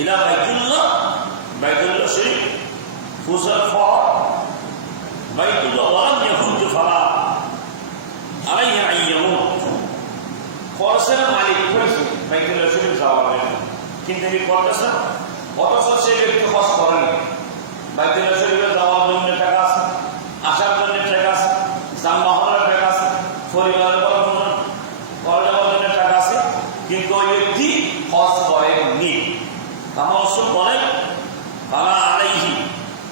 ইলা বাইতুল্লাহ বাইতুল্লাহ শরীফ পূজার পর বাইতুল্লাহ ওয়ালাম ইয়াহুজ ফালা আলাইহি আন ইয়ামুত। খরচের মালিক হয়েছে বাইতুল্লাহ শরীফ যাওয়ার জন্য। কিন্তু তিনি করতেছেন অথচ সে ব্যক্তি খরচ করেনি। বাইতুল্লাহ শরীফে যাওয়ার জন্য টাকা আছে, আসার জন্য টাকা আছে, যানবাহনের টাকা আছে, পরিবারের ঘর যাওয়ার জন্য টাকা আছে কিন্তু ওই ব্যক্তি খরচ করেননি আমার রসুল বলেন তারা আলাইহি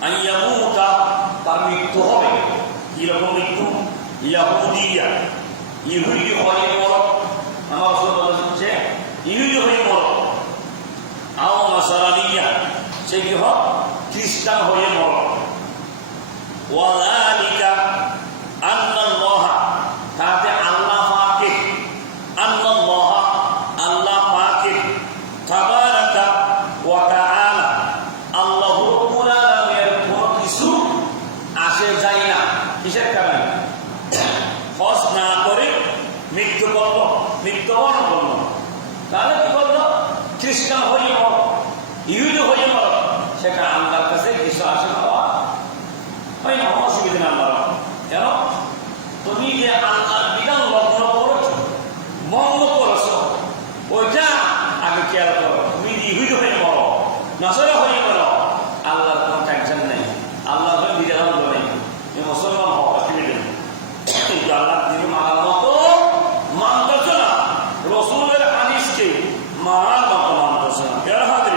আইয়ামুতা তার মৃত্যু হবে কীরকম মৃত্যু ইয়াহুদিয়া ইহুদি হয়ে মরক আমার রসুল বলেছে ইহুদি হয়ে মরক আও নাসারানিয়া সে কি হোক খ্রিস্টান হয়ে মরক ওয়ালালিকা আন্নাল্লাহ তাতে আল্লাহ পাকে আন্নাল্লাহ আল্লাহ পাকে তাবারাকা ওয়া তাআলা আল্লাহ রাব্বুল আলামিনের কোনো কিছু আসে যায় না কিসের কারণে হজ না করে মৃত্যু করল মৃত্যুবরণ করল তাহলে কি করল খ্রিস্টান হয়ে মর ইহুদি হয়ে মর সেটা আল্লাহর কাছে কিছু আসে অসুবিধা না আল্লাহ কেন? তুমি যে আল্লাহর বিধান লগ্ন করেছ ভঙ্গ করেছ, ওইটা আগে খেয়াল করো। তুমি ইহুদি হয়ে মরো নসরা হয়ে মরো আল্লাহর কোনো টেনশন নেই আল্লাহর কোনো বিধান নেই তুমি মুসলমান হও অসুবিধা নেই কিন্তু আল্লাহ দিকে মানার মতো মানতেছ না রসুলের হাদিসকে মানার মতো মানতেছ না এর হাজির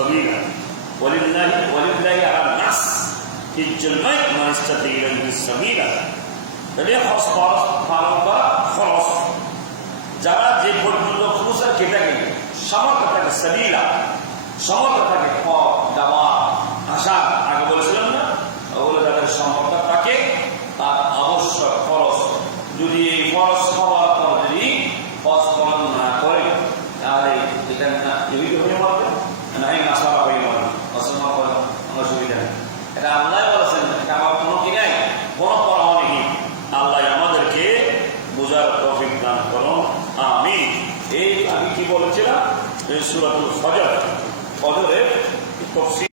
সবিলা ওয়ালিল্লাহি ওয়ালিল্লাহি আলা নাস। এর জন্যই মানুষটা দিলেন সবিলা তাহলে খরচ খরচ পালন করা যারা যে পর্যন্ত খুশার খেয়ে থাকে সমর্থ থাকে সবিলা সমর্থ থাকে পথ, দাওয়া আশা আগে না, ওগুলো তাদের সম্পর্ক থাকে, তার অবশ্য খরচ যদি এই খরচ তৌফিক দান করো আমি এই আমি কি বলছিলাম? সুরাতুল ফজর। ফজরের